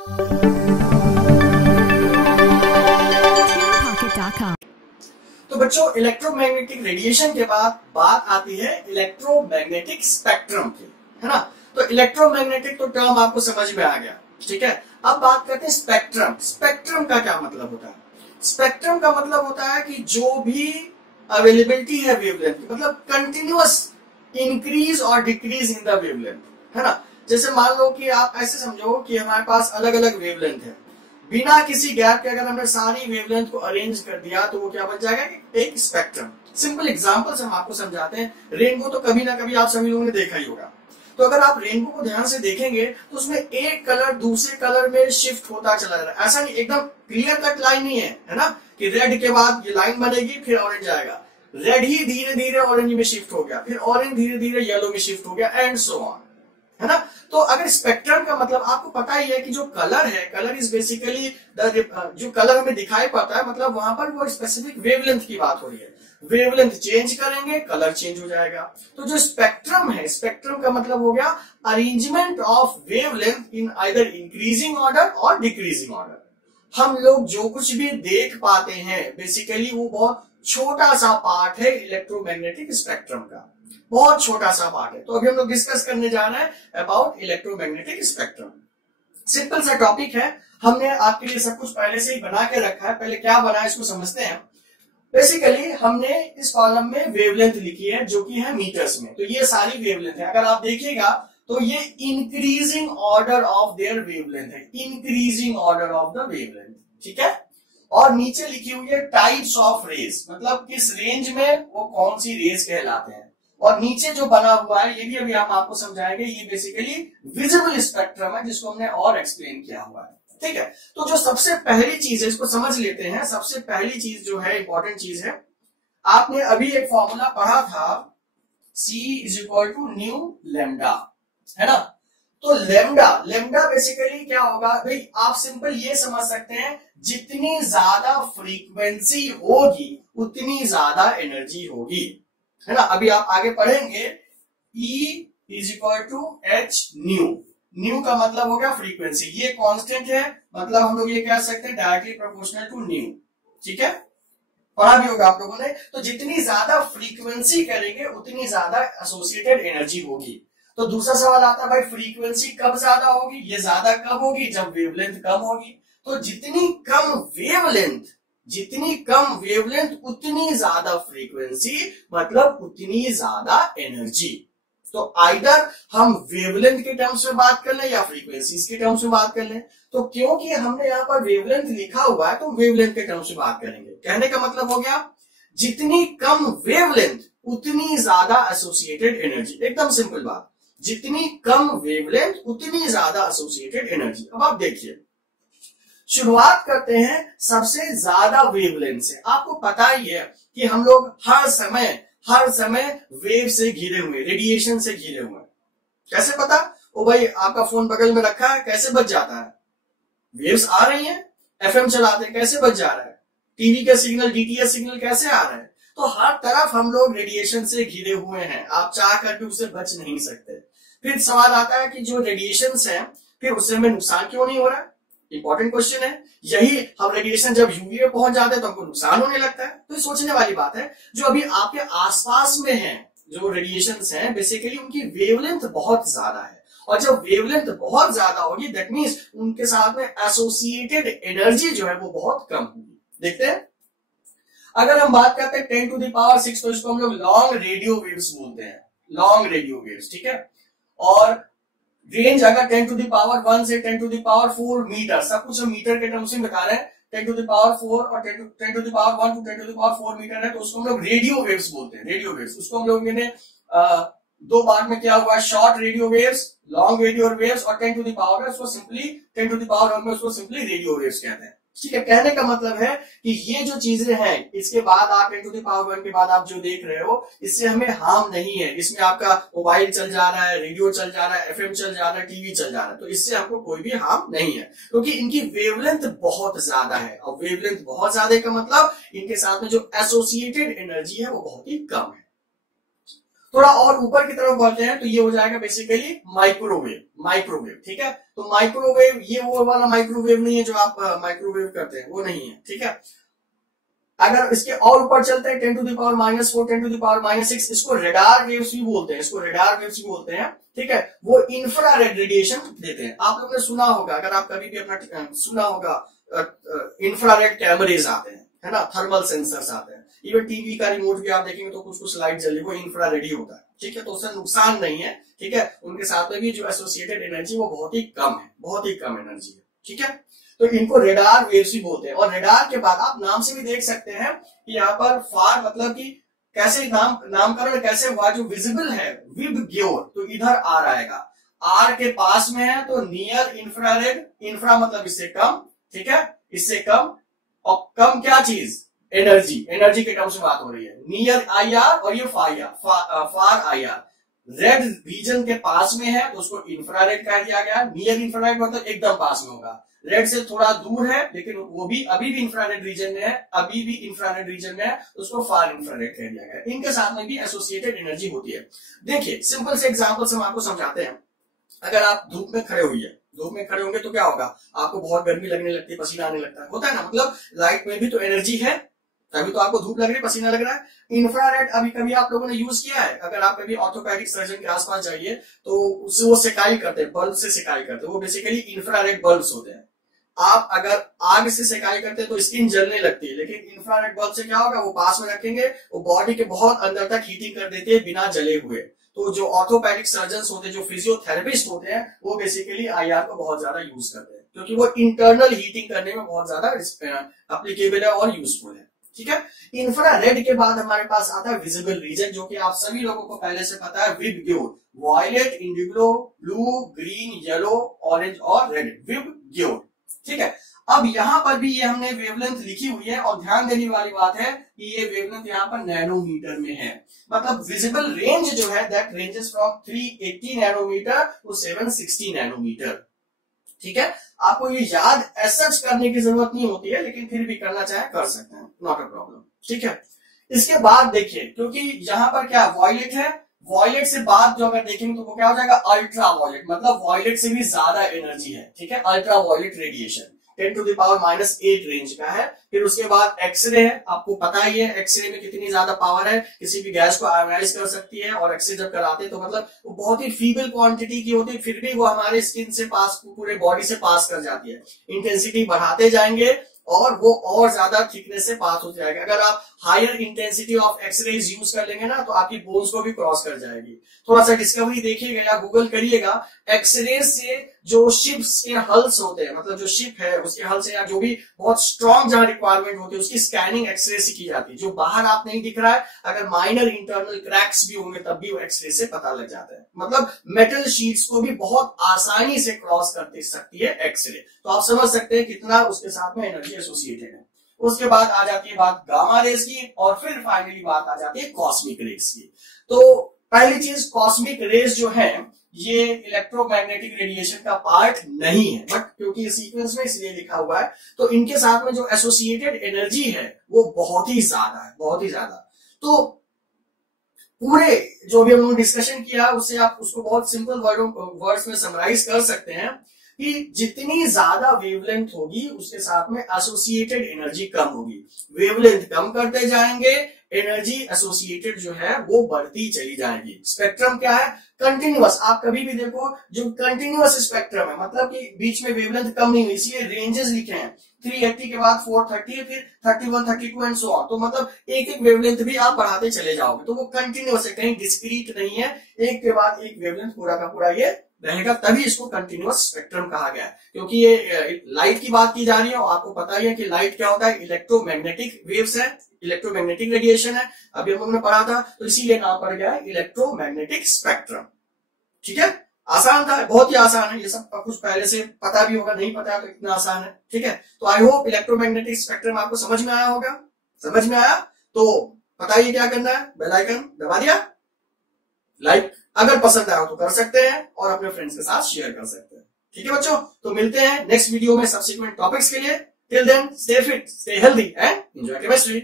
तो बच्चों, electromagnetic radiation के बाद बात आती है इलेक्ट्रोमैग्नेटिक स्पेक्ट्रम की, है ना। तो इलेक्ट्रोमैग्नेटिक तो टर्म आपको समझ में आ गया, ठीक है। अब बात करते हैं स्पेक्ट्रम। स्पेक्ट्रम का क्या मतलब होता है? स्पेक्ट्रम का मतलब होता है कि जो भी अवेलेबिलिटी है वेवलेंथ की, मतलब कंटिन्यूअस इंक्रीज और डिक्रीज इन द वेवलेंथ, है ना। जैसे मान लो कि आप ऐसे समझो कि हमारे पास अलग अलग वेवलेंथ है, बिना किसी गैप के अगर हमने सारी वेवलेंथ को अरेंज कर दिया तो वो क्या बन जाएगा? एक स्पेक्ट्रम। सिंपल एग्जांपल से हम आपको समझाते हैं। रेनबो तो कभी ना कभी आप सभी लोगों ने देखा ही होगा। तो अगर आप रेनबो को ध्यान से देखेंगे तो उसमें एक कलर दूसरे कलर में शिफ्ट होता चला जा रहा है। ऐसा नहीं एकदम क्लियर कट लाइन नहीं है ना, कि रेड के बाद ये लाइन बनेगी फिर ऑरेंज आएगा। रेड ही धीरे धीरे ऑरेंज में शिफ्ट हो गया, फिर ऑरेंज धीरे धीरे येलो में शिफ्ट हो गया, एंड सो ऑन, है ना। तो अगर स्पेक्ट्रम का मतलब आपको पता ही है कि जो कलर है, कलर इज बेसिकली जो कलर हमें दिखाई पड़ता है, मतलब वहां पर वो स्पेसिफिक वेवलेंथ की बात हो रही है। वेवलेंथ चेंज करेंगे कलर चेंज हो जाएगा। तो जो स्पेक्ट्रम है, स्पेक्ट्रम का मतलब हो गया arrangement of wavelength in either increasing order और डिक्रीजिंग ऑर्डर। हम लोग जो कुछ भी देख पाते हैं बेसिकली वो बहुत छोटा सा पार्ट है इलेक्ट्रोमैग्नेटिक स्पेक्ट्रम का, बहुत छोटा सा पार्ट है। तो अभी हम लोग डिस्कस करने जा रहे हैं अबाउट इलेक्ट्रोमैग्नेटिक स्पेक्ट्रम। सिंपल सा टॉपिक है, हमने आपके लिए सब कुछ पहले से ही बना के रखा है। पहले क्या बना है इसको समझते हैं। बेसिकली हमने इस कॉलम में वेवलेंथ लिखी है जो कि है मीटर्स में। तो ये सारी वेवलेंथ है। अगर आप देखिएगा तो ये increasing order of their wavelength है, increasing order of the wavelength, ठीक है। और नीचे लिखी हुई है टाइप्स ऑफ रेज, मतलब किस रेंज में वो कौन सी रेज कहलाते हैं। और नीचे जो बना हुआ है ये भी अभी हम आपको समझाएंगे, ये बेसिकली विजिबल स्पेक्ट्रम है जिसको हमने और एक्सप्लेन किया हुआ है, ठीक है। तो जो सबसे पहली चीज है इसको समझ लेते हैं। सबसे पहली चीज जो है, इंपॉर्टेंट चीज है, आपने अभी एक फॉर्मूला पढ़ा था, C is equal to nu lambda, है ना। तो लेमडा बेसिकली क्या होगा भाई? आप सिंपल ये समझ सकते हैं, जितनी ज्यादा फ्रीक्वेंसी होगी उतनी ज्यादा एनर्जी होगी, है ना। अभी आप आगे पढ़ेंगे E is equal to h nu. Nu का मतलब हो गया फ्रीक्वेंसी, ये कांस्टेंट है, मतलब हम लोग ये कह सकते हैं डायरेक्टली प्रोपोर्शनल टू न्यू, ठीक है। पढ़ा भी होगा आप लोगों ने। तो जितनी ज्यादा फ्रीक्वेंसी करेंगे उतनी ज्यादा एसोसिएटेड एनर्जी होगी। तो दूसरा सवाल आता है भाई फ्रीक्वेंसी कब ज्यादा होगी? ये ज्यादा कब होगी? जब वेवलेंथ कम होगी। तो जितनी कम वेवलेंथ उतनी ज्यादा फ्रीक्वेंसी, मतलब उतनी ज्यादा एनर्जी। तो आइदर हम वेवलेंथ के टर्म्स में बात कर लें या फ्रीक्वेंसीज के टर्म्स में बात कर लें। तो क्योंकि हमने यहां पर वेवलेंथ लिखा हुआ है तो वेवलेंथ के टर्म्स में बात करेंगे। कहने का मतलब हो गया जितनी कम वेवलेंथ उतनी ज्यादा एसोसिएटेड एनर्जी। एकदम सिंपल बात, जितनी कम वेवलेंथ उतनी ज्यादा एसोसिएटेड एनर्जी। अब आप देखिए, शुरुआत करते हैं सबसे ज्यादा वेवलेंथ से। आपको पता ही है कि हम लोग हर समय वेव से घिरे हुए, रेडिएशन से घिरे हुए। कैसे पता? ओ भाई आपका फोन बगल में रखा है, कैसे बच जाता है? वेव्स आ रही हैं, एफएम चलाते हैं, कैसे बच जा रहा है? टीवी का सिग्नल, डीटीएच सिग्नल कैसे आ रहा है? तो हर तरफ हम लोग रेडिएशन से घिरे हुए हैं, आप चाह करके उससे बच नहीं सकते। फिर सवाल आता है कि जो रेडिएशन है फिर उससे हमें नुकसान क्यों नहीं हो रहा है? इंपॉर्टेंट क्वेश्चन है। यही हम रेडिएशन जब यूवी में पहुंच जाते हैं तो हमको नुकसान होने लगता है। तो सोचने वाली बात है, जो अभी आपके आसपास में है जो रेडिएशन हैं बेसिकली उनकी वेवलेंथ बहुत ज्यादा है। और जब वेवलेंथ बहुत ज्यादा होगी दैट मींस उनके साथ में एसोसिएटेड एनर्जी जो है वो बहुत कम होगी। देखते हैं, अगर हम बात करते हैं 10 टू द पावर 6 तो इसको हम लोग लॉन्ग रेडियो वेव्स बोलते हैं, लॉन्ग रेडियो वेव्स, ठीक है। और रेंज अगर 10 टू द पावर 1 से 10 टू द पावर 4 मीटर, सब कुछ हम मीटर के टर्म्स में बता रहे हैं। 10 टू द पावर 4 और 10 to the power 1 to 10 to the power 4 metre है तो उसको हम लोग रेडियो वेव्स बोलते हैं, रेडियो वेव्स। उसको हम लोग ने दो पार्ट में किया हुआ है, short radio waves, long radio waves, और 10 टू द पावर है उसको सिंपली 10 टू द पावर 1 में उसको सिंपली रेडियो वेव्स कहते हैं, ठीक है। कहने का मतलब है कि ये जो चीजें हैं इसके बाद आप 10 टू द पावर 1 के बाद आप जो देख रहे हो इससे हमें हार्म नहीं है। इसमें आपका मोबाइल चल जा रहा है, रेडियो चल जा रहा है, एफएम चल जा रहा है, टीवी चल जा रहा है, तो इससे हमको कोई भी हार्म नहीं है क्योंकि इनकी वेवलेंथ बहुत ज्यादा है। और वेवलेंथ बहुत ज्यादा का मतलब इनके साथ में जो एसोसिएटेड एनर्जी है वो बहुत ही कम है। थोड़ा और ऊपर की तरफ बढ़ते हैं तो ये हो जाएगा बेसिकली माइक्रोवेव, ठीक है। तो माइक्रोवेव ये वो वाला माइक्रोवेव नहीं है जो आप माइक्रोवेव करते हैं, वो नहीं है, ठीक है। अगर इसके और ऊपर चलते हैं 10 to the power -4, 10 to the power -6, इसको रेडार वेव्स भी बोलते हैं, ठीक है। वो इंफ्रारेड रेडिएशन देते हैं। आप लोगों ने सुना होगा, अगर आप कभी भी अपना सुना होगा, इंफ्रारेड कैमरेज आते हैं, है ना, थर्मल सेंसर्स आते हैं। इवन टीवी का रिमोट भी आप देखेंगे तो कुछ लाइट जल रही, वो इंफ्रारेड ही होता है, ठीक है। तो उससे नुकसान नहीं है, ठीक है। उनके साथ में भी जो एसोसिएटेड एनर्जी वो बहुत ही कम एनर्जी है, ठीक है। तो इनको रेडार वेव्स भी बोलते हैं। और रेडार के बाद आप नाम से भी देख सकते हैं कि यहाँ पर फार मतलब कि कैसे नामकरण कैसे हुआ, जो विजिबल है विबग्योर, तो इधर आर आएगा, आर के पास में है तो नियर इंफ्रारेड, इंफ्रा मतलब इससे कम, ठीक है, इससे कम, और कम क्या चीज, एनर्जी के टर्म्स में बात हो रही है। नियर आईआर और ये फार आईआर, रेड रीजन के पास में है तो उसको इंफ्रारेड कह दिया गया। नियर इंफ्रारेड मतलब एकदम पास में होगा, रेड से थोड़ा दूर है लेकिन वो भी अभी भी इंफ्रारेड रीजन में है, उसको फार इंफ्रारेड कह दिया गया। इनके साथ में भी एसोसिएटेड एनर्जी होती है। देखिए सिंपल से एग्जांपल से हम आपको समझाते हैं। अगर आप धूप में खड़े होंगे तो क्या होगा, आपको बहुत गर्मी लगने लगती है, पसीना आने लगता है, होता है ना, मतलब लाइट में भी तो एनर्जी है, तभी तो आपको धूप लग रही है, पसीना लग रहा है। इंफ्रारेड अभी कभी आप लोगों ने यूज किया है, अगर आप कभी ऑर्थोपेडिक सर्जन के आसपास जाइए तो उससे वो सिकाई करते हैं, बल्ब से सिकाई करते हैं, वो बेसिकली इंफ्रारेड बल्ब्स होते हैं। आप अगर आग से सिकाई करते हैं तो स्किन जलने लगती है, लेकिन इंफ्रारेड बल्ब से क्या होगा, वो पास में रखेंगे, वो बॉडी के बहुत अंदर तक हीटिंग कर देती है बिना जले हुए। तो जो ऑर्थोपेडिक सर्जन होते हैं, जो फिजियोथेरेपिस्ट होते हैं, वो बेसिकली आईआर को बहुत ज्यादा यूज करते हैं, क्योंकि वो इंटरनल हीटिंग करने में बहुत ज्यादा एप्लीकेबल है और यूजफुल है, ठीक है। इंफ्रारेड के बाद हमारे पास आता है विजिबल रीजन, जो कि आप सभी लोगों को पहले से पता है, VIBGYOR, violet, indigo, blue, green, yellow, orange और रेड, विबग्योर, ठीक है। अब यहां पर भी ये हमने वेवलेंथ लिखी हुई है, और ध्यान देने वाली बात है कि ये वेवलेंथ यहां पर नैनोमीटर में है। मतलब विजिबल रेंज जो है that ranges from 380 nanometre to 760 nanometre, ठीक है। आपको ये याद एसच करने की जरूरत नहीं होती है, लेकिन फिर भी करना चाहे कर सकते हैं, नॉट अ प्रॉब्लम, ठीक है। इसके बाद देखिए, क्योंकि यहां पर क्या वॉयलेट है, वॉयलेट से बाद जो अगर देखेंगे तो वो क्या हो जाएगा, अल्ट्रा वॉयलेट, मतलब वॉयलेट से भी ज्यादा एनर्जी है, ठीक है। Ultraviolet radiation 10 to the power -8 range का है। फिर उसके बाद एक्सरे है, आपको पता ही है एक्सरे में कितनी ज्यादा पावर है, किसी भी गैस को आयोनाइज कर सकती है, और एक्सरे जब कराते हैं तो मतलब वो बहुत ही फीबल क्वांटिटी की होती है, फिर भी वो हमारे स्किन से पास, पूरे बॉडी से पास कर जाती है। इंटेंसिटी बढ़ाते जाएंगे और वो और ज्यादा थिकनेस से पास हो जाएगा। अगर आप higher intensity of X rays use कर लेंगे ना तो आपकी बोन्स को भी क्रॉस कर जाएगी। थोड़ा सा डिस्कवरी देखिएगा या गूगल करिएगा, एक्सरे से जो शिप्स के हल्स होते हैं, मतलब जो शिप है उसके हल से या जो भी बहुत स्ट्रॉन्ग जहां रिक्वायरमेंट होती है उसकी स्कैनिंग एक्सरे से की जाती है। जो बाहर आप नहीं दिख रहा है, अगर माइनर इंटरनल क्रैक्स भी होंगे तब भी वो एक्सरे से पता लग जाता है। मतलब मेटल शीट्स को भी बहुत आसानी से क्रॉस कर सकती है एक्सरे। तो आप समझ सकते हैं कितना उसके साथ में एनर्जी एसोसिएटेड है। उसके बाद आ जाती है बात गामा रेज की, और फिर फाइनली बात आ जाती है कॉस्मिक रेज की। तो पहली चीज, कॉस्मिक रेज जो है ये इलेक्ट्रोमैग्नेटिक रेडिएशन का पार्ट नहीं है, बट क्योंकि ये सीक्वेंस में इसलिए लिखा हुआ है, तो इनके साथ में जो एसोसिएटेड एनर्जी है वो बहुत ही ज्यादा। तो पूरे जो भी हमने डिस्कशन किया उससे आप उसको बहुत सिंपल वर्ड्स में समराइज कर सकते हैं कि जितनी ज्यादा वेवलेंथ होगी उसके साथ में एसोसिएटेड एनर्जी कम होगी। वेवलेंथ कम करते जाएंगे, एनर्जी एसोसिएटेड जो है वो बढ़ती चली जाएगी। स्पेक्ट्रम क्या है, कंटिन्यूअस। आप कभी भी देखो जो कंटिन्यूअस स्पेक्ट्रम है, मतलब कि बीच में वेवलेंथ कम नहीं हुई, इसलिए रेंजेस लिखे हैं। 380 के बाद 430 है, फिर 31, 32 एंड सो ऑन। तो मतलब एक एक वेवलेंथ भी आप बढ़ाते चले जाओगे, तो वो कंटिन्यूअस है, कहीं डिस्क्रीट नहीं है, एक के बाद एक वेवलेंथ पूरा का पूरा ये रहेगा, तभी इसको कंटिन्यूअस स्पेक्ट्रम कहा गया है। क्योंकि ये लाइट की बात की जा रही है, और आपको पता ही है कि लाइट क्या होता है, इलेक्ट्रोमैग्नेटिक वेव्स है, इलेक्ट्रोमैग्नेटिक रेडिएशन है, अभी हम लोगों ने पढ़ा था, तो इसीलिए नाम पड़ गया है इलेक्ट्रोमैग्नेटिक स्पेक्ट्रम, ठीक है। आसान था, बहुत ही आसान है, ये सब कुछ पहले से पता भी होगा, नहीं पता तो इतना आसान है, ठीक है। तो आई होप इलेक्ट्रोमैग्नेटिक स्पेक्ट्रम आपको समझ में आया होगा। समझ में आया तो बताइए क्या करना है, बेल आइकन दबा दिया, लाइक अगर पसंद आया तो कर सकते हैं, और अपने फ्रेंड्स के साथ शेयर कर सकते हैं, ठीक है बच्चों। तो मिलते हैं नेक्स्ट वीडियो में सब्सिक्वेंट टॉपिक्स के लिए। Till then stay fit, stay healthy and enjoy chemistry.